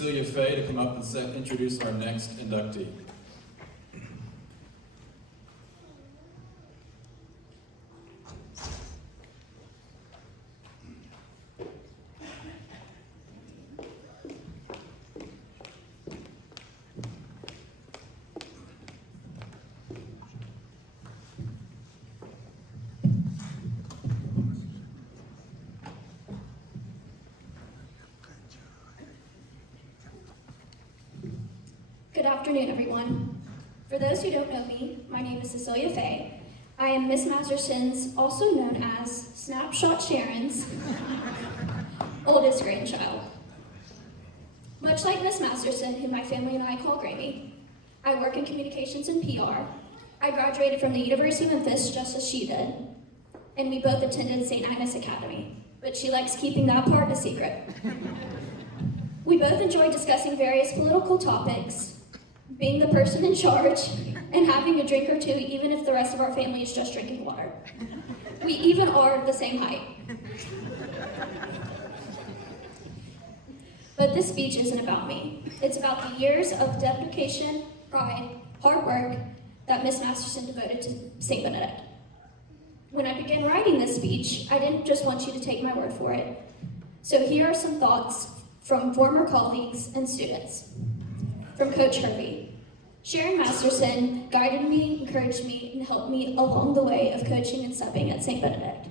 Cecilia Fay to come up and introduce our next inductee. Good afternoon, everyone. For those who don't know me, my name is Cecilia Fay. I am Miss Masterson's, also known as Snapshot Sharon's, oldest grandchild. Much like Miss Masterson, who my family and I call Grammy, I work in communications and PR. I graduated from the University of Memphis just as she did, and we both attended St. Agnes Academy, but she likes keeping that part a secret. We both enjoy discussing various political topics, being the person in charge, and having a drink or two even if the rest of our family is just drinking water. We even are the same height. But this speech isn't about me. It's about the years of dedication, pride, hard work that Miss Masterson devoted to St. Benedict. When I began writing this speech, I didn't just want you to take my word for it. So here are some thoughts from former colleagues and students. From Coach Hervey. Sharon Masterson guided me, encouraged me, and helped me along the way of coaching and subbing at St. Benedict.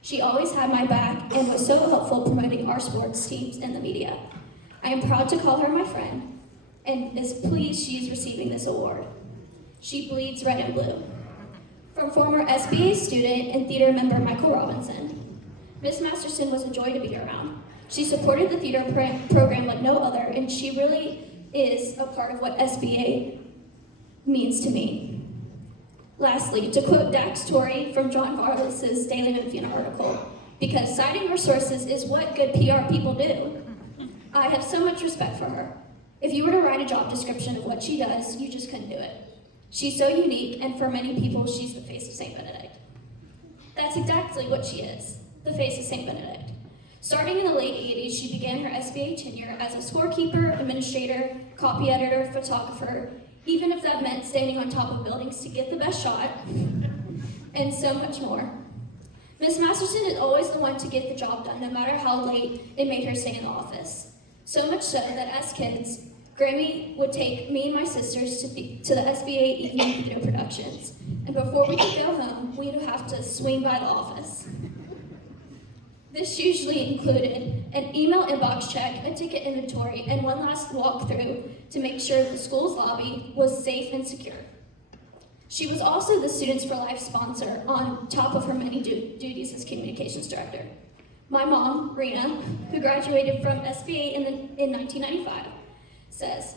She always had my back and was so helpful promoting our sports teams in the media. I am proud to call her my friend and is pleased she is receiving this award. She bleeds red and blue. From former SBA student and theater member Michael Robinson. Miss Masterson was a joy to be around. She supported the theater program like no other, and she really is a part of what SBA means to me. Lastly, to quote Dax Torrey from John Varlas's Daily Memphian article, because citing her sources is what good PR people do. I have so much respect for her. If you were to write a job description of what she does, you just couldn't do it. She's so unique, and for many people, she's the face of St. Benedict. That's exactly what she is, the face of St. Benedict. Starting in the late 80s, she began her SBA tenure as a scorekeeper, administrator, copy editor, photographer, even if that meant standing on top of buildings to get the best shot, and so much more. Miss Masterson is always the one to get the job done, no matter how late it made her stay in the office. So much so that as kids, Grammy would take me and my sisters to the SBA evening theater productions, and before we could go home, we'd have to swing by the office. This usually included an email inbox check, a ticket inventory, and one last walkthrough to make sure the school's lobby was safe and secure. She was also the Students for Life sponsor on top of her many duties as communications director. My mom, Rena, who graduated from SBA in 1995, says,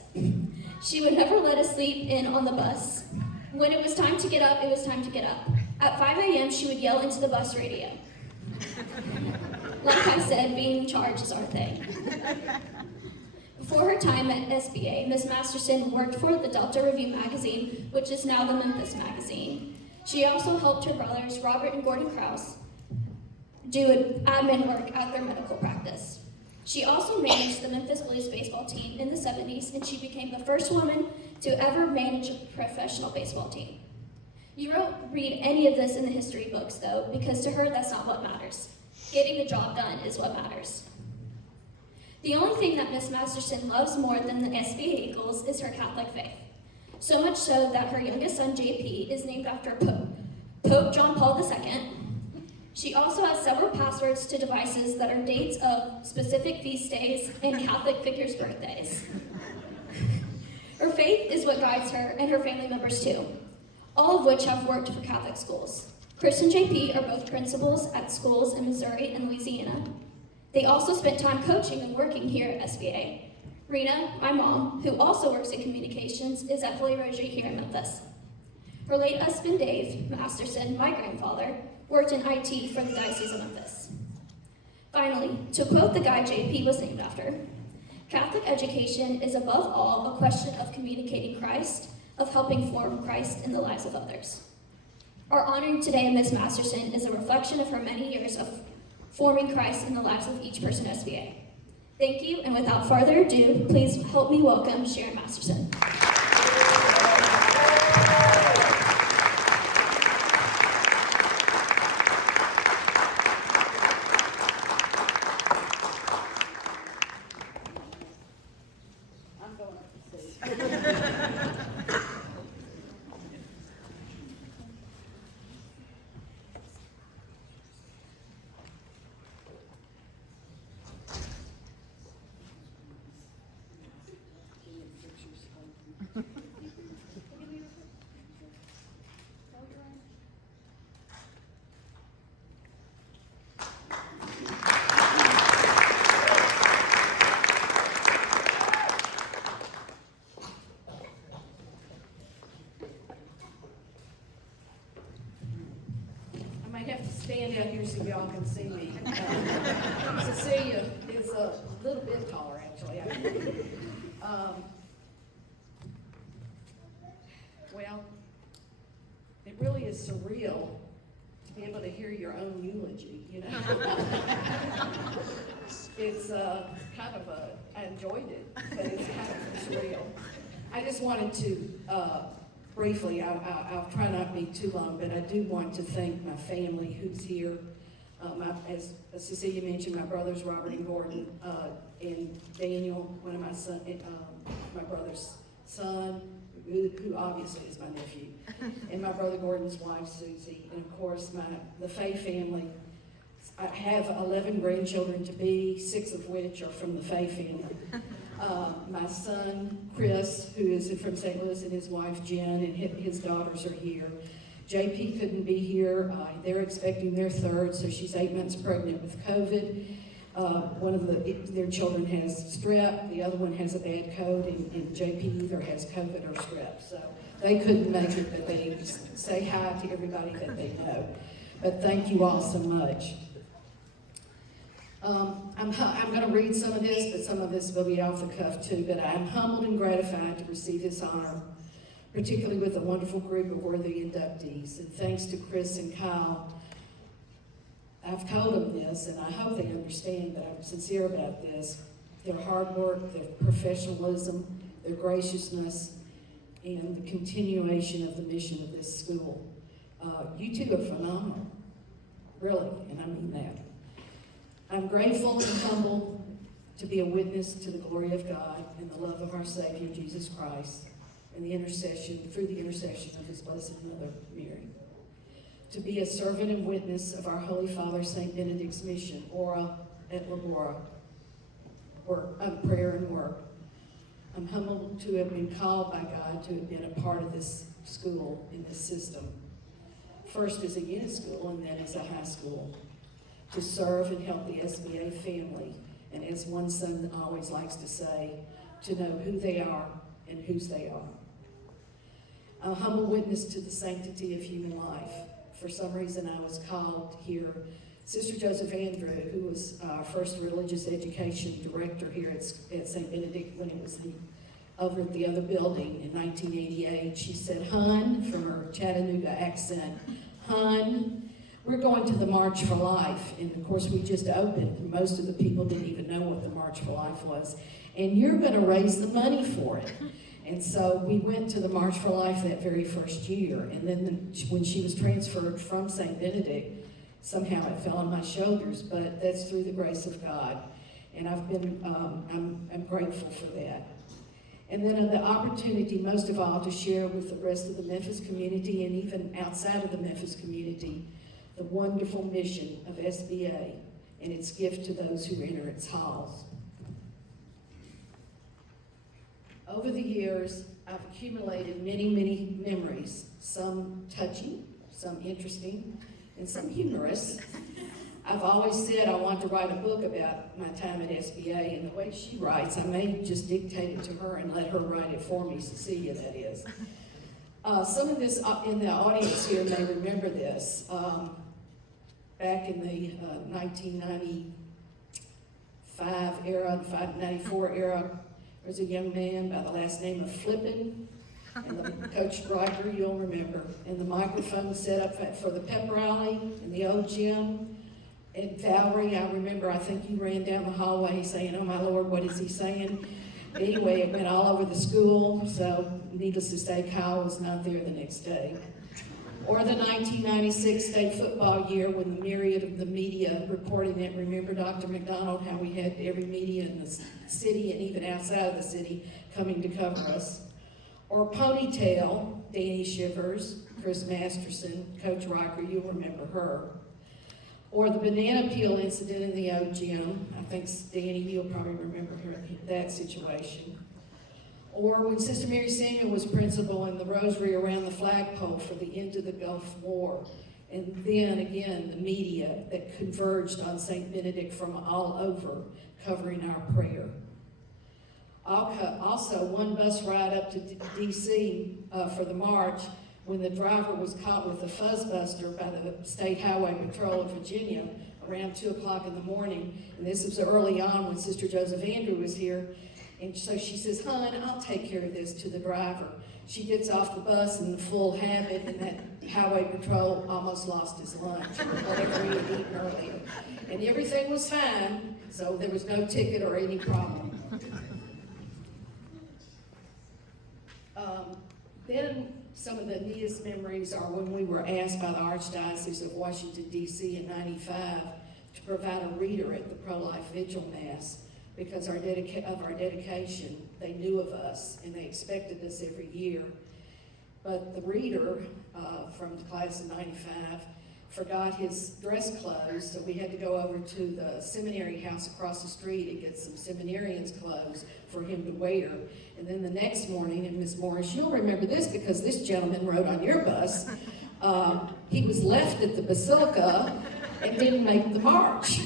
she would never let us sleep in on the bus. When it was time to get up, it was time to get up. At 5 a.m., she would yell into the bus radio. Like I said, being in charge is our thing. Before her time at SBA, Miss Masterson worked for the Delta Review magazine, which is now the Memphis magazine. She also helped her brothers, Robert and Gordon Krause, do admin work at their medical practice. She also managed the Memphis Blues baseball team in the 70s, and she became the first woman to ever manage a professional baseball team. You won't read any of this in the history books, though, because to her, that's not what matters. Getting the job done is what matters. The only thing that Miss Masterson loves more than the SBA Eagles is her Catholic faith. So much so that her youngest son, JP, is named after Pope John Paul II. She also has several passwords to devices that are dates of specific feast days and Catholic figures' birthdays. Her faith is what guides her and her family members too, all of which have worked for Catholic schools. Chris and JP are both principals at schools in Missouri and Louisiana. They also spent time coaching and working here at SBA. Rena, my mom, who also works in communications, is at Holy Rosary here in Memphis. Her late husband, Dave Masterson, my grandfather, worked in IT for the Diocese of Memphis. Finally, to quote the guy JP was named after, Catholic education is above all a question of communicating Christ, of helping form Christ in the lives of others. Our honoring today of Miss Masterson is a reflection of her many years of forming Christ in the lives of each person at SBA. Thank you, and without further ado, please help me welcome Sharon Masterson. I'm going up to see. I might have to stand out here so y'all can see me. Cecilia is a little bit taller, actually. Well, it really is surreal to be able to hear your own eulogy, you know? It's kind of I enjoyed it, but it's kind of surreal. I just wanted to, briefly, I'll try not to be too long, but I do want to thank my family who's here. As Cecilia mentioned, my brothers Robert and Gordon, and Daniel, one of my son, my brother's son, who obviously is my nephew, and my brother Gordon's wife Susie, and of course the Fay family. I have 11 grandchildren to be, 6 of which are from the Fay family. My son, Chris, who is from St. Louis, and his wife, Jen, and his daughters are here. JP couldn't be here. They're expecting their third, so she's 8 months pregnant with COVID. One of their children has strep, the other one has a bad cold, and JP either has COVID or strep. So they couldn't make it, but they say hi to everybody that they know. But thank you all so much. I'm going to read some of this, but some of this will be off the cuff too. But I am humbled and gratified to receive this honor, particularly with a wonderful group of worthy inductees. And thanks to Chris and Kyle, I've told them this, and I hope they understand that I'm sincere about this. Their hard work, their professionalism, their graciousness, and the continuation of the mission of this school. You two are phenomenal, really, and I mean that. I'm grateful and humbled to be a witness to the glory of God and the love of our Savior, Jesus Christ, and through the intercession of His Blessed Mother, Mary. To be a servant and witness of our Holy Father, St. Benedict's mission, Ora et Labora, prayer and work. I'm humbled to have been called by God to have been a part of this school, in this system. First as a unit school and then as a high school. To serve and help the SBA family, and as one son always likes to say, to know who they are and whose they are. A humble witness to the sanctity of human life. For some reason I was called here. Sister Joseph Andrew, who was our first religious education director here at St. Benedict when it was over at the other building in 1988, she said, "Hun," from her Chattanooga accent, "Hun, we're going to the March for Life," and of course we just opened, and most of the people didn't even know what the March for Life was, "and you're going to raise the money for it." And so we went to the March for Life that very first year, and then when she was transferred from St. Benedict, somehow it fell on my shoulders, but that's through the grace of God, and I'm grateful for that. And then the opportunity, most of all, to share with the rest of the Memphis community and even outside of the Memphis community, the wonderful mission of SBA and its gift to those who enter its halls. Over the years, I've accumulated many, many memories, some touching, some interesting, and some humorous. I've always said I want to write a book about my time at SBA, and the way she writes, I may just dictate it to her and let her write it for me, Cecilia, that is. Some of this in the audience here may remember this. Back in the 1995 era, 94 era, there was a young man by the last name of Flippin, and Coach Roger, you'll remember, and the microphone set up for the pep rally in the old gym. And Valerie, I remember, I think you ran down the hallway saying, "Oh my Lord, what is he saying?" Anyway, it went all over the school, so needless to say, Kyle was not there the next day. Or the 1996 state football year when the myriad of the media reporting it. Remember Dr. McDonald, how we had every media in the city and even outside of the city coming to cover us. Or Ponytail, Danny Shivers, Chris Masterson, Coach Rocker, you'll remember her. Or the banana peel incident in the old gym. I think Danny, you'll probably remember her, that situation. Or when Sister Mary Samuel was principal and the rosary around the flagpole for the end of the Gulf War. And then again, the media that converged on St. Benedict from all over, covering our prayer. Also, one bus ride up to D.C. For the march when the driver was caught with a fuzzbuster by the State Highway Patrol of Virginia around 2 o'clock in the morning. And this was early on when Sister Joseph Andrew was here. And so she says, "Hon, I'll take care of this," to the driver. She gets off the bus in the full habit, and that highway patrol almost lost his lunch, or whatever he had eaten earlier. And everything was fine, so there was no ticket or any problem. Then some of the neatest memories are when we were asked by the Archdiocese of Washington, D.C. in '95 to provide a reader at the pro-life vigil mass. Because of our dedication, they knew of us and they expected us every year. But the reader from the class of '95 forgot his dress clothes, so we had to go over to the seminary house across the street and get some seminarian's clothes for him to wear. And then the next morning, and Miss Morris, you'll remember this because this gentleman rode on your bus, he was left at the Basilica and didn't make the march.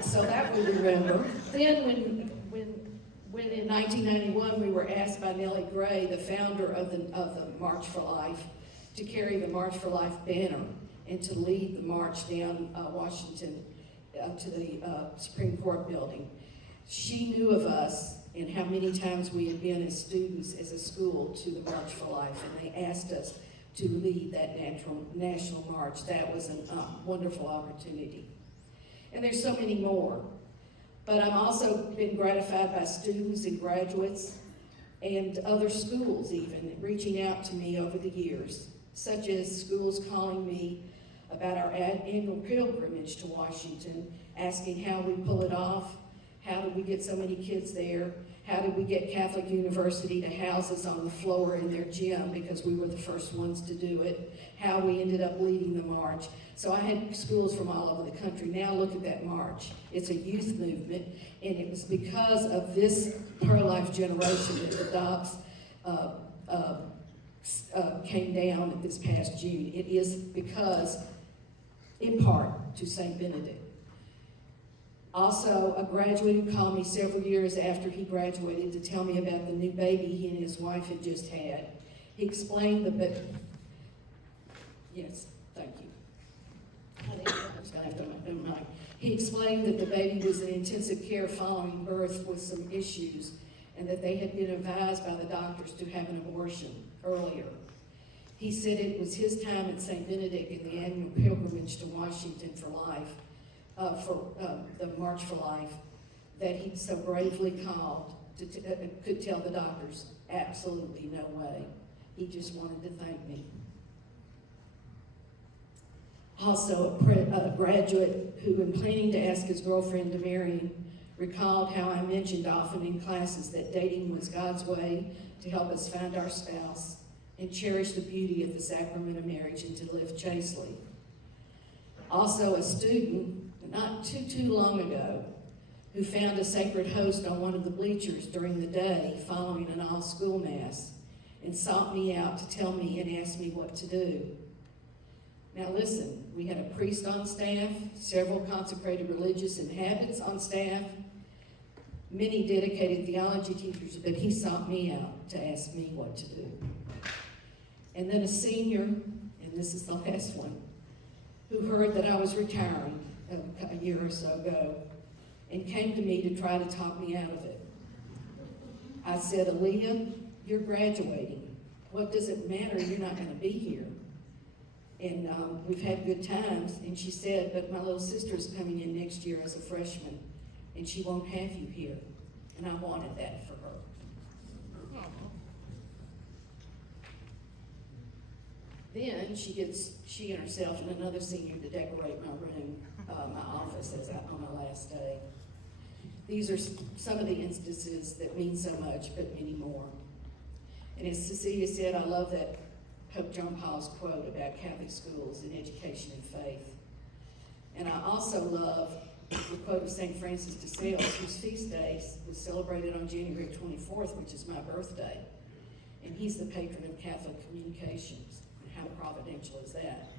So that we remember. Then when in 1991 we were asked by Nellie Gray, the founder of the March for Life, to carry the March for Life banner and to lead the march down Washington to the Supreme Court building. She knew of us and how many times we had been as students as a school to the March for Life, and they asked us to lead that national march. That was a wonderful opportunity. And there's so many more. But I've also been gratified by students and graduates and other schools even reaching out to me over the years, such as schools calling me about our annual pilgrimage to Washington, asking how we pull it off, how did we get so many kids there, how did we get Catholic University to house us on the floor in their gym because we were the first ones to do it, how we ended up leading the march. So I had schools from all over the country. Now look at that march. It's a youth movement, and it was because of this pro-life generation that the Dobbs came down this past June. It is because, in part, to St. Benedict. Also, a graduate who called me several years after he graduated to tell me about the new baby he and his wife had just had. He explained yes, thank you. I was going to have to do mine. He explained that the baby was in intensive care following birth with some issues, and that they had been advised by the doctors to have an abortion earlier. He said it was his time at St. Benedict in the annual pilgrimage to Washington for life, the March for Life, that he so bravely called to could tell the doctors, absolutely no way. He just wanted to thank me. Also, a graduate who, in planning to ask his girlfriend to marry him, recalled how I mentioned often in classes that dating was God's way to help us find our spouse and cherish the beauty of the sacrament of marriage and to live chastely. Also, a student, not too long ago, who found a sacred host on one of the bleachers during the day following an all-school mass and sought me out to tell me and ask me what to do. Now listen, we had a priest on staff, several consecrated religious and habits on staff, many dedicated theology teachers, but he sought me out to ask me what to do. And then a senior, and this is the last one, who heard that I was retiring a year or so ago and came to me to try to talk me out of it. I said, Aaliyah, you're graduating. What does it matter? You're not going to be here. And we've had good times, and she said, but my little sister's coming in next year as a freshman, and she won't have you here. And I wanted that for her. Then she and herself and another senior to decorate my room, my office on my last day. These are some of the instances that mean so much, but many more. And as Cecilia said, I love that Pope John Paul's quote about Catholic schools and education and faith. And I also love the quote of St. Francis de Sales, whose feast day was celebrated on January 24th, which is my birthday. And he's the patron of Catholic communications. And how providential is that?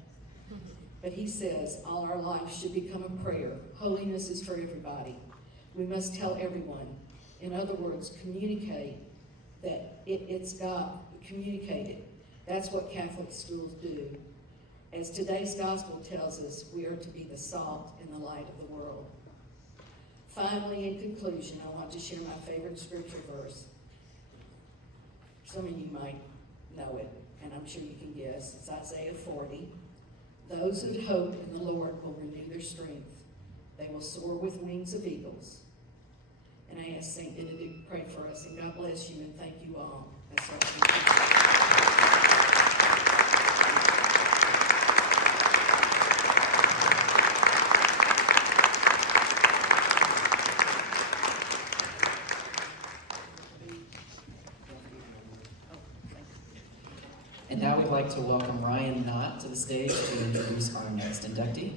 But he says, all our life should become a prayer. Holiness is for everybody. We must tell everyone. In other words, communicate that it's God. Communicate it. That's what Catholic schools do. As today's gospel tells us, we are to be the salt and the light of the world. Finally, in conclusion, I want to share my favorite scripture verse. Some of you might know it, and I'm sure you can guess. It's Isaiah 40. Those who hope in the Lord will renew their strength. They will soar with wings of eagles. And I ask St. Benedict to pray for us, and God bless you, and thank you all. That's all I can do. And now we'd like to welcome Ryan Knott to the stage to introduce our next inductee.